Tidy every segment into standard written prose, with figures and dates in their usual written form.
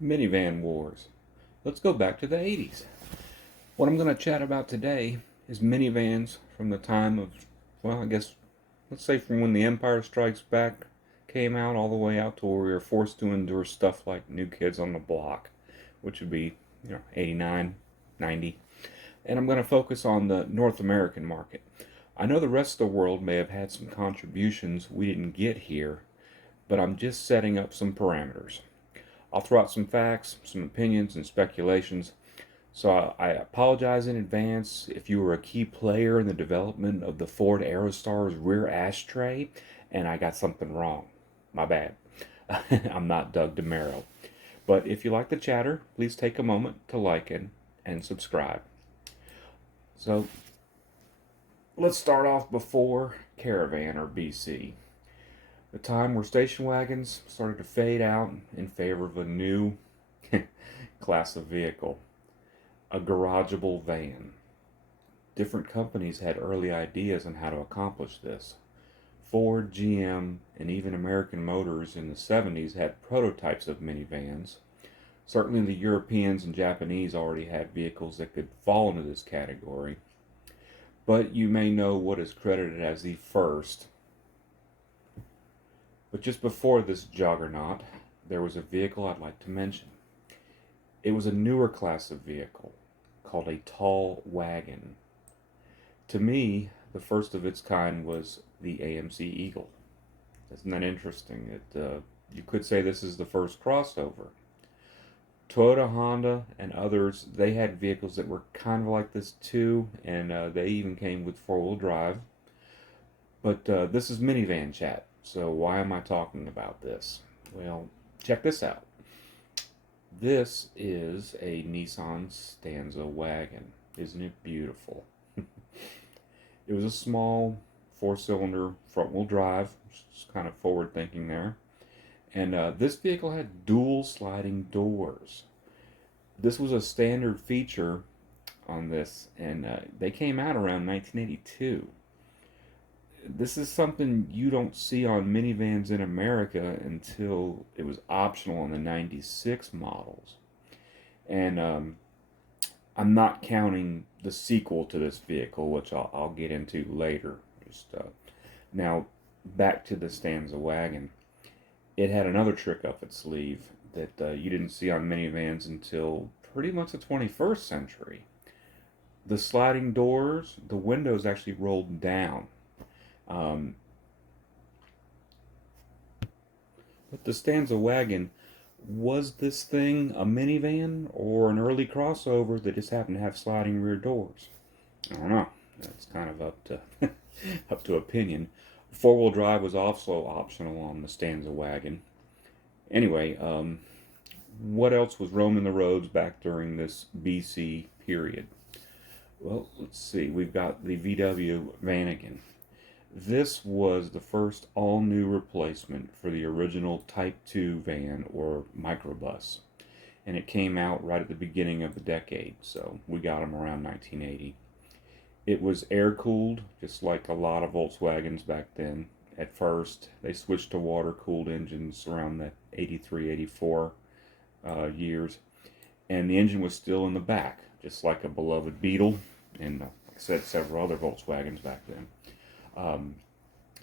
Minivan Wars. Let's go back to the 80s. What I'm going to chat about today is minivans from the time of, well, I guess, let's say from when The Empire Strikes Back came out all the way out to where we were forced to endure stuff like New Kids on the Block, which would be, 89, 90. And I'm going to focus on the North American market. I know the rest of the world may have had some contributions we didn't get here, but I'm just setting up some parameters. I'll throw out some facts, some opinions, and speculations. So I apologize in advance if you were a key player in the development of the Ford Aerostar's rear ashtray and I got something wrong. My bad. I'm not Doug DeMero. But if you like the chatter, please take a moment to like it and subscribe. So let's start off before Caravan or BC. The time where station wagons started to fade out in favor of a new class of vehicle, a garageable van. Different companies had early ideas on how to accomplish this. Ford, GM, and even American Motors in the 70s had prototypes of minivans. Certainly the Europeans and Japanese already had vehicles that could fall into this category. But you may know what is credited as the first. But just before this juggernaut, there was a vehicle I'd like to mention. It was a newer class of vehicle called a tall wagon. To me, the first of its kind was the AMC Eagle. Isn't that interesting? You could say this is the first crossover. Toyota, Honda, and others, they had vehicles that were kind of like this too, and they even came with four-wheel drive. But this is minivan chat, so why am I talking about this? Well, check this out. This is a Nissan Stanza wagon. Isn't it beautiful? It was a small four-cylinder front-wheel drive, just kind of forward-thinking there. And this vehicle had dual sliding doors. This was a standard feature on this, and they came out around 1982. This is something you don't see on minivans in America until it was optional on the 96 models. And I'm not counting the sequel to this vehicle, which I'll get into later. Now, back to the Stanza wagon. It had another trick up its sleeve that you didn't see on minivans until pretty much the 21st century. The sliding doors, the windows actually rolled down. Um, but the Stanza wagon, was this thing a minivan or an early crossover that just happened to have sliding rear doors? I don't know. That's kind of up to up to opinion. Four-wheel drive was also optional on the Stanza wagon. Anyway, what else was roaming the roads back during this BC period? Well, let's see. We've got the VW Mannequin. This was the first all-new replacement for the original Type 2 van or microbus. And it came out right at the beginning of the decade, so we got them around 1980. It was air-cooled, just like a lot of Volkswagens back then. At first, they switched to water-cooled engines around the 83, 84 years. And the engine was still in the back, just like a beloved Beetle, and like I said, several other Volkswagens back then.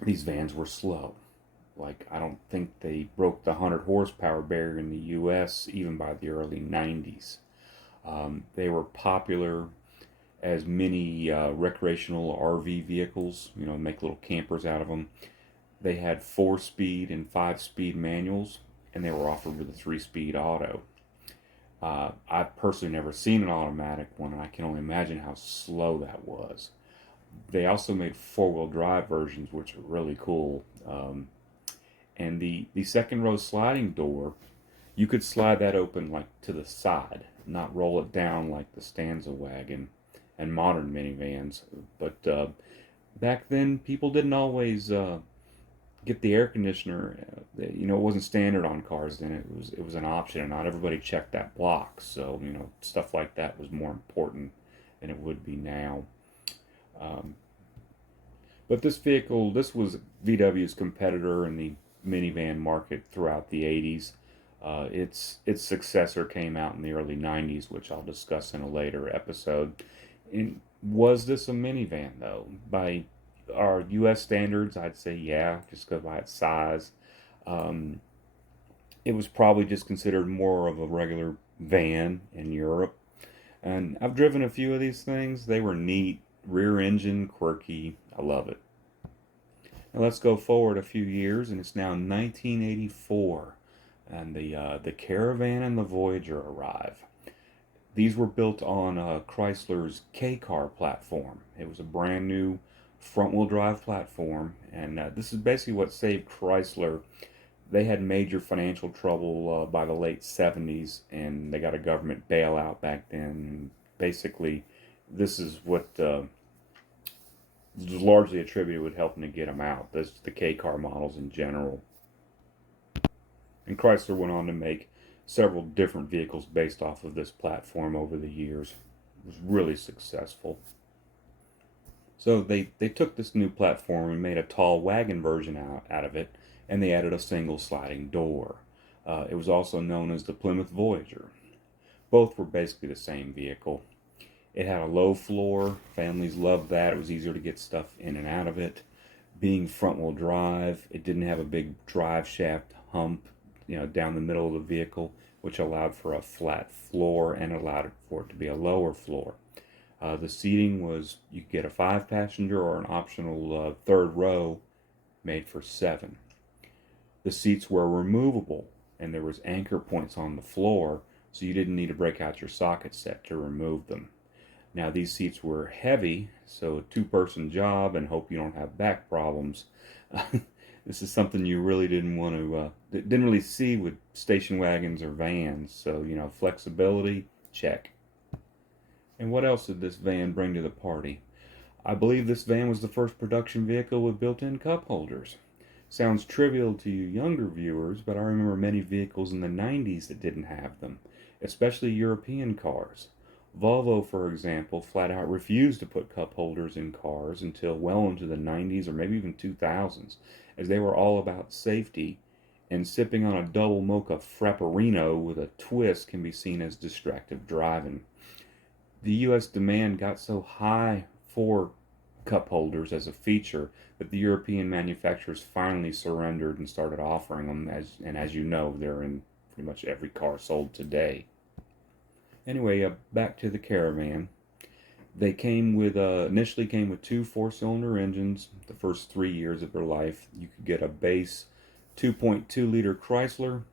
These vans were slow. Like, I don't think they broke the 100 horsepower barrier in the US even by the early 90s. They were popular as mini recreational RV vehicles, make little campers out of them. They had 4-speed and 5-speed manuals, and they were offered with a 3-speed auto. I've personally never seen an automatic one, and I can only imagine how slow that was. They also made four-wheel drive versions, which are really cool. And the second row sliding door, you could slide that open like to the side, not roll it down like the Stanza wagon and modern minivans. But back then, people didn't always get the air conditioner. It wasn't standard on cars then. It was an option, and not everybody checked that block. So stuff like that was more important than it would be now. But this vehicle, this was VW's competitor in the minivan market throughout the 80s. Its successor came out in the early 90s, which I'll discuss in a later episode. And was this a minivan, though? By our U.S. standards, I'd say yeah, just go by its size. Um, it was probably just considered more of a regular van in Europe. And I've driven a few of these things. They were neat, rear engine, quirky. I love it. Now let's go forward a few years, and it's now 1984, and the Caravan and the Voyager arrive. These were built on Chrysler's K-Car platform. It was a brand new front-wheel drive platform, and this is basically what saved Chrysler. They had major financial trouble by the late 70s, and they got a government bailout back then. Basically, this is what was largely attributed with helping to get them out. That's the K-car models in general. And Chrysler went on to make several different vehicles based off of this platform over the years. It was really successful. So they took this new platform and made a tall wagon version out of it, and they added a single sliding door. It was also known as the Plymouth Voyager. Both were basically the same vehicle. It had a low floor. Families loved that. It was easier to get stuff in and out of it. Being front wheel drive, it didn't have a big drive shaft hump, down the middle of the vehicle, which allowed for a flat floor and allowed for it to be a lower floor. The seating was, you could get a 5-passenger or an optional third row made for 7. The seats were removable, and there was anchor points on the floor, so you didn't need to break out your socket set to remove them. Now these seats were heavy, so a 2-person job, and hope you don't have back problems. This is something you really didn't really see with station wagons or vans. So, flexibility, check. And what else did this van bring to the party? I believe this van was the first production vehicle with built-in cup holders. Sounds trivial to you younger viewers, but I remember many vehicles in the 90s that didn't have them, especially European cars. Volvo, for example, flat out refused to put cup holders in cars until well into the 90s or maybe even 2000s, as they were all about safety, and sipping on a double mocha frappuccino with a twist can be seen as distracted driving. The U.S. demand got so high for cup holders as a feature that the European manufacturers finally surrendered and started offering them, as you know, they're in pretty much every car sold today. Anyway, back to the Caravan. They initially came with 2 4-cylinder engines. The first 3 years of their life, you could get a base 2.2 liter Chrysler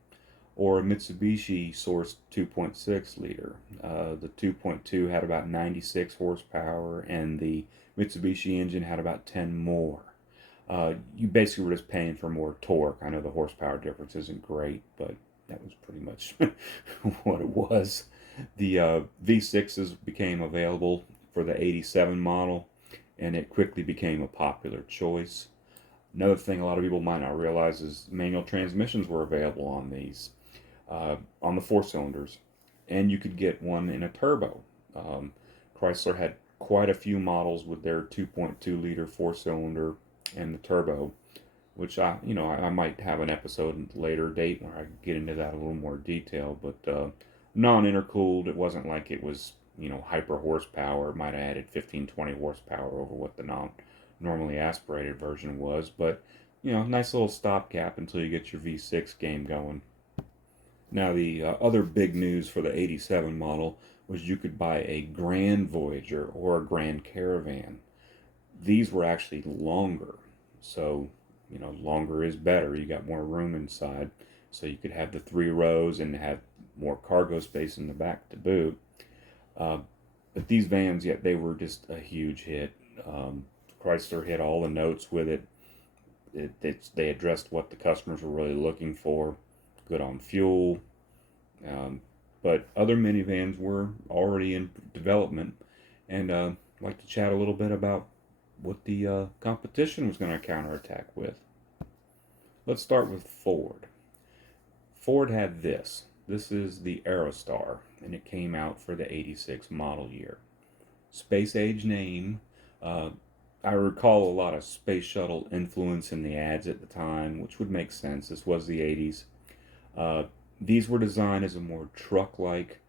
or a Mitsubishi sourced 2.6 liter. The 2.2 had about 96 horsepower, and the Mitsubishi engine had about 10 more. You basically were just paying for more torque. I know the horsepower difference isn't great, but that was pretty much what it was. The V6s became available for the 87 model, and it quickly became a popular choice. Another thing a lot of people might not realize is manual transmissions were available on these, on the 4-cylinders, and you could get one in a turbo. Chrysler had quite a few models with their 2.2 liter 4-cylinder and the turbo, which I might have an episode at a later date where I get into that a little more detail, but non-intercooled. It wasn't like it was, hyper horsepower. It might have added 15-20 horsepower over what the normally aspirated version was, but nice little stopgap until you get your V6 game going. Now the other big news for the 87 model was you could buy a Grand Voyager or a Grand Caravan. These were actually longer, so longer is better. You got more room inside, so you could have the 3 rows and have more cargo space in the back to boot. But these vans, they were just a huge hit. Chrysler hit all the notes with it. They addressed what the customers were really looking for. Good on fuel. But other minivans were already in development. And I'd like to chat a little bit about what the competition was going to counterattack with. Let's start with Ford. Ford had this. This is the Aerostar, and it came out for the 86 model year. Space age name. I recall a lot of space shuttle influence in the ads at the time, which would make sense. This was the 80s. These were designed as a more truck-like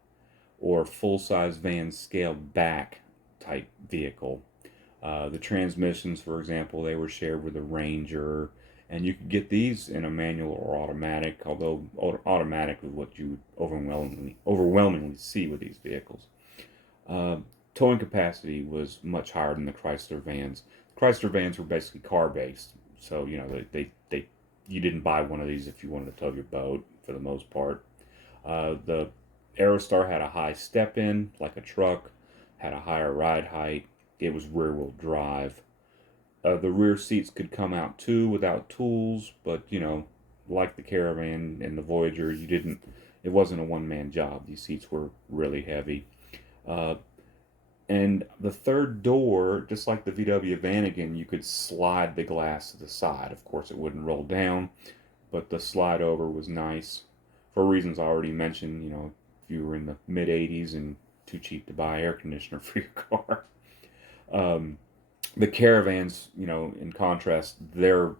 or full-size van scaled back type vehicle. The transmissions, for example, they were shared with the Ranger, and you could get these in a manual or automatic, although automatic is what you would overwhelmingly see with these vehicles. Uh, Towing capacity was much higher than the Chrysler vans. Chrysler vans were basically car based, so you know they you didn't buy one of these if you wanted to tow your boat for the most part. The Aerostar had a high step in, like a truck, had a higher ride height. It was rear wheel drive. The rear seats could come out too without tools, but you know, like the Caravan and the Voyager, you didn't. It wasn't a one man job. These seats were really heavy. Uh, and the third door, just like the VW Vanagon, you could slide the glass to the side. Of course, it wouldn't roll down, but the slide over was nice for reasons I already mentioned. You know, if you were in the mid 80s and too cheap to buy air conditioner for your car. Um, the Caravans, you know, in contrast, their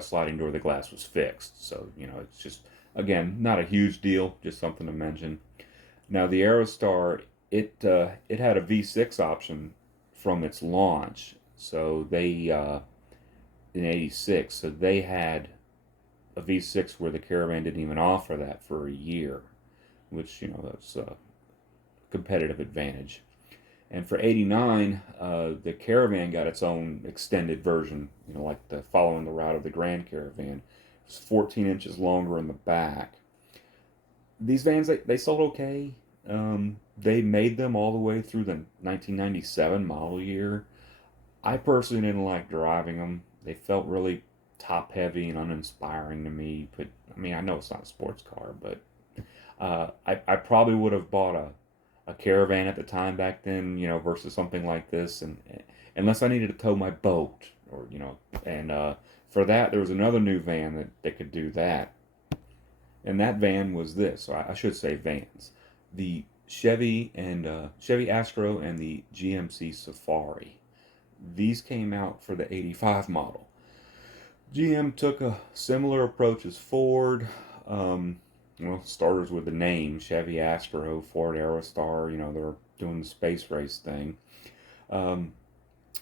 sliding door, the glass was fixed. So, you know, it's just, again, not a huge deal, just something to mention. Now, the Aerostar, it had a V6 option from its launch. So they, in 86, so they had a V6 where the Caravan didn't even offer that for a year, which, you know, that's a competitive advantage. And for 89, the Caravan got its own extended version, you know, like the following the route of the Grand Caravan. It's 14 inches longer in the back. These vans, they sold okay. They made them all the way through the 1997 model year. I personally didn't like driving them. They felt really top heavy and uninspiring to me. But I mean, I know it's not a sports car, but I probably would have bought a Caravan at the time back then, you know, versus something like this, and unless I needed to tow my boat, or you know, and for that there was another new van that could do that, and that van was this. So I should say vans, the Chevy Astro and the GMC Safari. These came out for the 85 model. GM took a similar approach as Ford. Well, starters with the name Chevy Astro, Ford Aerostar. You know, they're doing the space race thing. Um,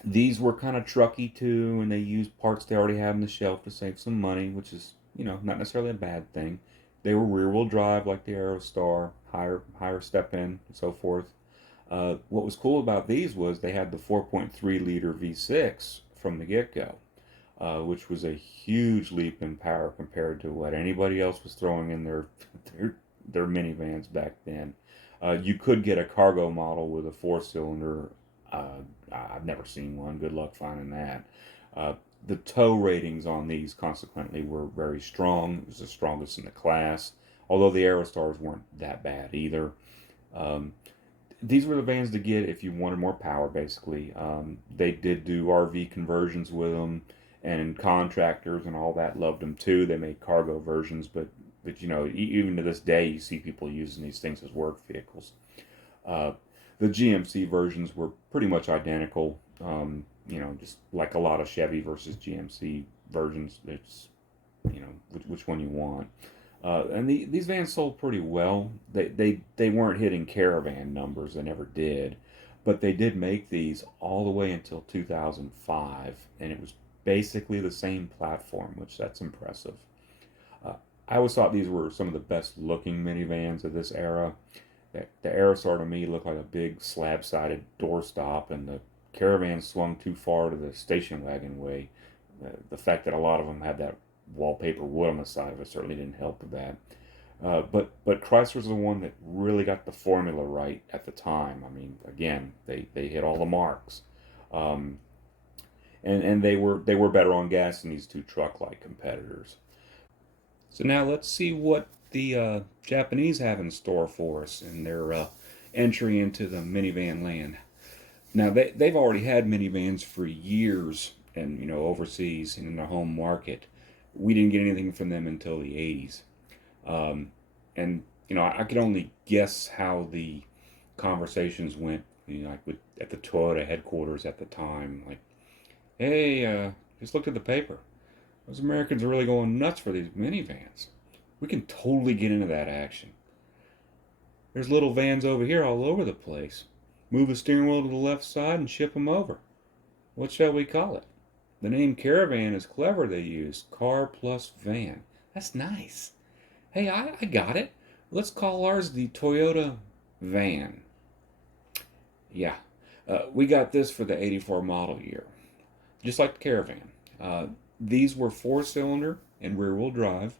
these were kind of trucky too, and they used parts they already had on the shelf to save some money, which is, you know, not necessarily a bad thing. They were rear wheel drive like the Aerostar, higher step in, and so forth. What was cool about these was they had the 4.3 liter V6 from the get go, which was a huge leap in power compared to what anybody else was throwing in their, their minivans back then. You could get a cargo model with a four-cylinder. I've never seen one. Good luck finding that. The tow ratings on these, consequently, were very strong. It was the strongest in the class, although the Aerostars weren't that bad either. Um, these were the vans to get if you wanted more power, basically. They did do RV conversions with them, and contractors and all that loved them too. They made cargo versions, but you know, even to this day, you see people using these things as work vehicles. Uh, the GMC versions were pretty much identical. You know, just like a lot of Chevy versus GMC versions. It's, you know, which one you want. And these vans sold pretty well. They weren't hitting Caravan numbers. They never did. But they did make these all the way until 2005. And it was basically the same platform, which that's impressive. Uh, I always thought these were some of the best looking minivans of this era. The Aerostar to me looked like a big slab sided doorstop, and the Caravan swung too far to the station wagon way. The fact that a lot of them had that wallpaper wood on the side of it certainly didn't help with that. But Chrysler's the one that really got the formula right at the time. I mean, again, they hit all the marks, um, and they were better on gas than these two truck-like competitors. So now let's see what the Japanese have in store for us in their entry into the minivan land. Now they've already had minivans for years, and you know, overseas and in the home market. We didn't get anything from them until the 80s. Um, and you know, I could only guess how the conversations went, you know, like at the Toyota headquarters at the time. Like, hey, just looked at the paper. Those Americans are really going nuts for these minivans. We can totally get into that action. There's little vans over here all over the place. Move the steering wheel to the left side and ship them over. What shall we call it? The name Caravan is clever, they use. Car plus van. That's nice. Hey, I got it. Let's call ours the Toyota Van. Yeah, we got this for the 84 model year. Just like the Caravan. These were four-cylinder and rear-wheel drive.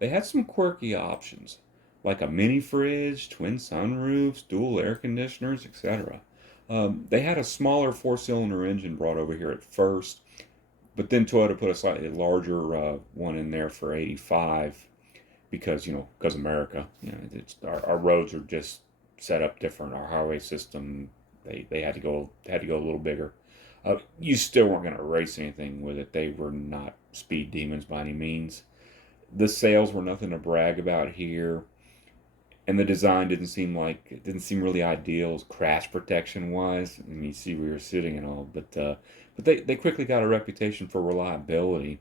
They had some quirky options, like a mini fridge, twin sunroofs, dual air conditioners, etc. They had a smaller four-cylinder engine brought over here at first, but then Toyota put a slightly larger one in there for 85 because, because America. Our roads are just set up different. Our highway system, they had to go a little bigger. You still weren't going to race anything with it. They were not speed demons by any means. The sales were nothing to brag about here, and the design didn't seem really ideal crash protection wise. I mean, you see where you're sitting and all, but they quickly got a reputation for reliability,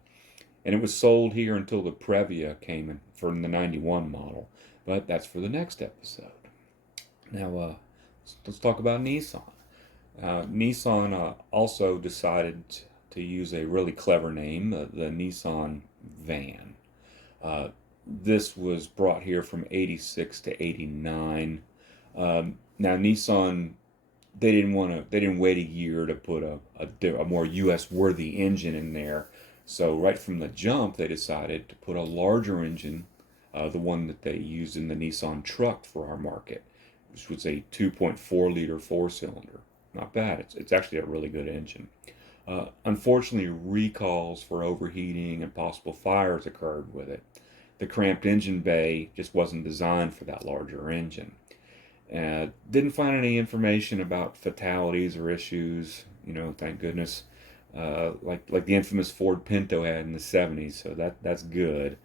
and it was sold here until the Previa came in for the '91 model. But that's for the next episode. Now, let's talk about Nissan. Nissan also decided to use a really clever name, the Nissan Van. This was brought here from 86 to 89. Now Nissan, they didn't wait a year to put a more US worthy engine in there. So right from the jump, they decided to put a larger engine, the one that they used in the Nissan truck for our market, which was a 2.4 liter four-cylinder. Not bad. It's actually a really good engine. Unfortunately, recalls for overheating and possible fires occurred with it. The cramped engine bay just wasn't designed for that larger engine. Didn't find any information about fatalities or issues, thank goodness. Like the infamous Ford Pinto had in the 70s, so that's good.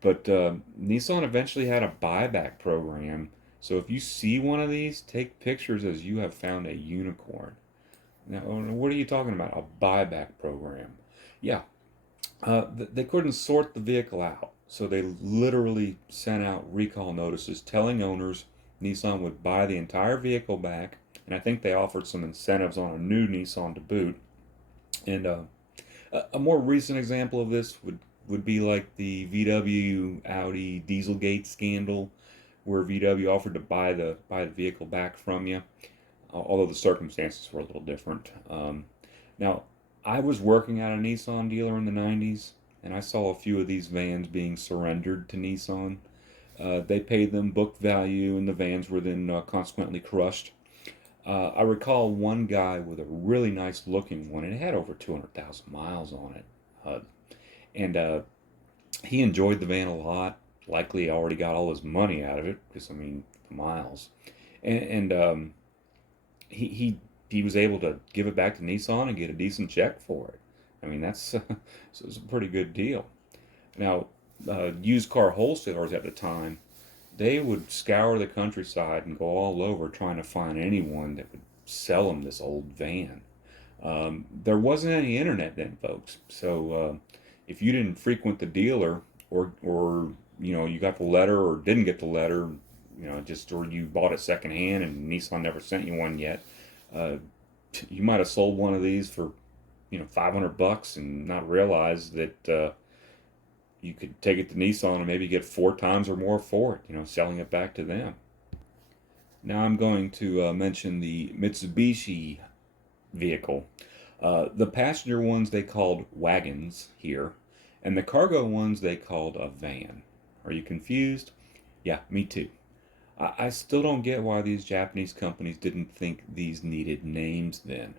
But Nissan eventually had a buyback program, so if you see one of these, take pictures as you have found a unicorn. Now, what are you talking about? A buyback program? Yeah, they couldn't sort the vehicle out, so they literally sent out recall notices telling owners Nissan would buy the entire vehicle back, and I think they offered some incentives on a new Nissan to boot. And a more recent example of this would be like the VW Audi Dieselgate scandal, where VW offered to buy the vehicle back from you, although the circumstances were a little different. Now, I was working at a Nissan dealer in the 90s, and I saw a few of these vans being surrendered to Nissan. They paid them book value, and the vans were then consequently crushed. I recall one guy with a really nice looking one, and it had over 200,000 miles on it. And he enjoyed the van a lot. Likely already got all his money out of it, because, I mean, the miles. And he was able to give it back to Nissan and get a decent check for it. I mean, so it's a pretty good deal. Now, used car wholesalers at the time, they would scour the countryside and go all over trying to find anyone that would sell them this old van. There wasn't any internet then, folks. So if you didn't frequent the dealer, or you got the letter or didn't get the letter, or you bought it secondhand and Nissan never sent you one yet, you might have sold one of these for $500 and not realize that you could take it to Nissan and maybe get 4 times or more for it, selling it back to them. Now I'm going to mention the Mitsubishi vehicle. The passenger ones they called wagons here, and the cargo ones they called a van. Are you confused? Yeah, me too. I still don't get why these Japanese companies didn't think these needed names then.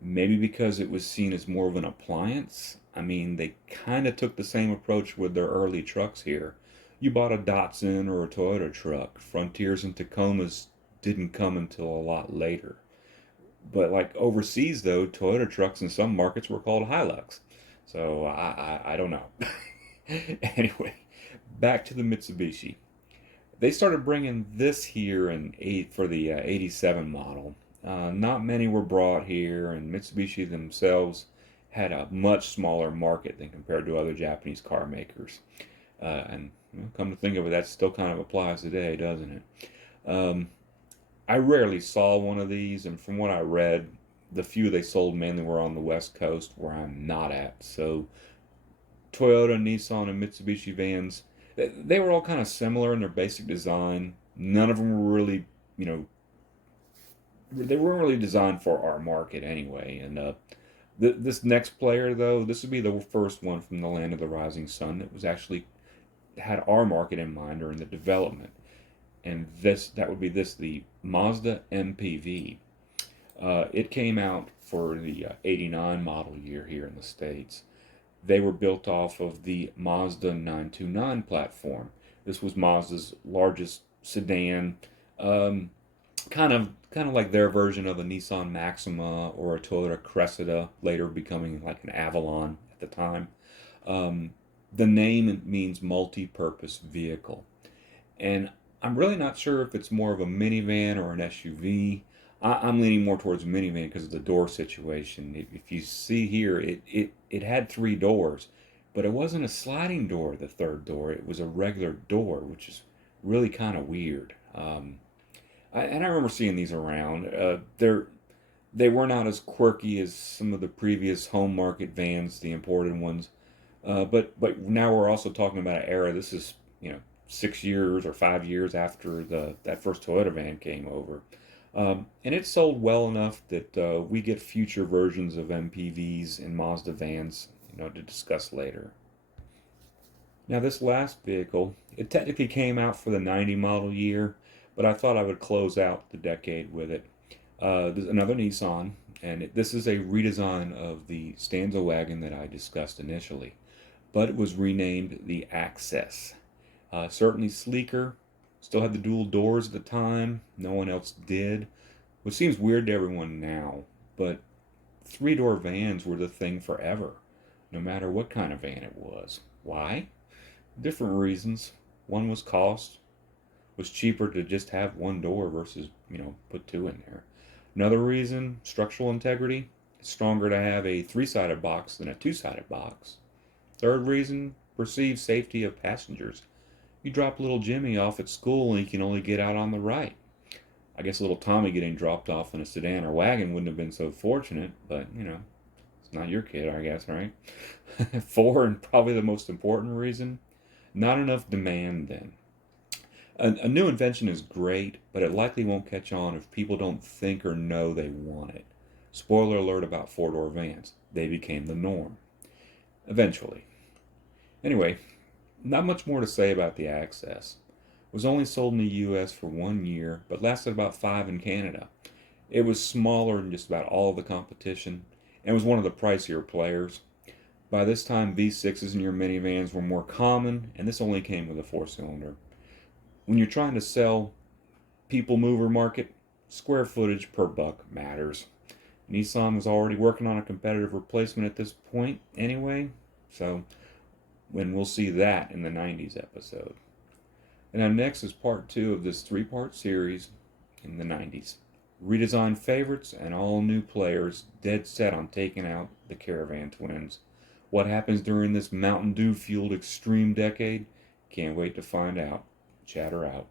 Maybe because it was seen as more of an appliance. I mean, they kind of took the same approach with their early trucks here. You bought a Datsun or a Toyota truck. Frontiers and Tacomas didn't come until a lot later. But like overseas though, Toyota trucks in some markets were called Hilux. So I don't know. Anyway, back to the Mitsubishi. They started bringing this here for the 87 model. Not many were brought here, and Mitsubishi themselves had a much smaller market than compared to other Japanese car makers. And come to think of it, that still kind of applies today, doesn't it? Um, I rarely saw one of these, and from what I read, the few they sold mainly were on the West Coast, where I'm not at. So Toyota, Nissan, and Mitsubishi vans, they were all kind of similar in their basic design. None of them were really, you know, they weren't really designed for our market anyway. And this next player, though, this would be the first one from the land of the rising sun that was actually had our market in mind during the development. And that would be the Mazda MPV. It came out for the '89 model year here in the States. They were built off of the Mazda 929 platform. This was Mazda's largest sedan, um, kind of like their version of a Nissan Maxima or a Toyota Cressida, later becoming like an Avalon at the time. Um, the name means multi-purpose vehicle, and I'm really not sure if it's more of a minivan or an SUV. I'm leaning more towards minivan because of the door situation. If you see here, it had three doors, but it wasn't a sliding door, the third door. It was a regular door, which is really kind of weird. And I remember seeing these around. They were not as quirky as some of the previous home market vans, the imported ones. But now we're also talking about an era. This is 6 years or 5 years after that first Toyota van came over, and it sold well enough that we get future versions of MPVs and Mazda vans, to discuss later. Now this last vehicle, it technically came out for the '90 model year, but I thought I would close out the decade with it. There's another Nissan, and this is a redesign of the Stanza wagon that I discussed initially, but it was renamed the Access. Certainly sleeker, still had the dual doors at the time, no one else did, which seems weird to everyone now, but three-door vans were the thing forever, no matter what kind of van it was. Why? Different reasons. One was cost. It was cheaper to just have one door versus, put two in there. Another reason, structural integrity. It's stronger to have a three-sided box than a two-sided box. Third reason, perceived safety of passengers. You drop little Jimmy off at school and he can only get out on the right. I guess little Tommy getting dropped off in a sedan or wagon wouldn't have been so fortunate, but, it's not your kid, I guess, right? Four, and probably the most important reason, not enough demand then. A new invention is great, but it likely won't catch on if people don't think or know they want it. Spoiler alert about four-door vans. They became the norm. Eventually. Anyway, not much more to say about the Access. It was only sold in the US for 1 year, but lasted about 5 in Canada. It was smaller than just about all of the competition, and was one of the pricier players. By this time, V6s in your minivans were more common, and this only came with a four-cylinder. When you're trying to sell people mover market, square footage per buck matters. Nissan was already working on a competitive replacement at this point anyway, so when we'll see that in the '90s episode. And now next is part 2 of this 3-part series in the '90s. Redesigned favorites and all new players dead set on taking out the Caravan twins. What happens during this Mountain Dew fueled extreme decade? Can't wait to find out. Chatter out.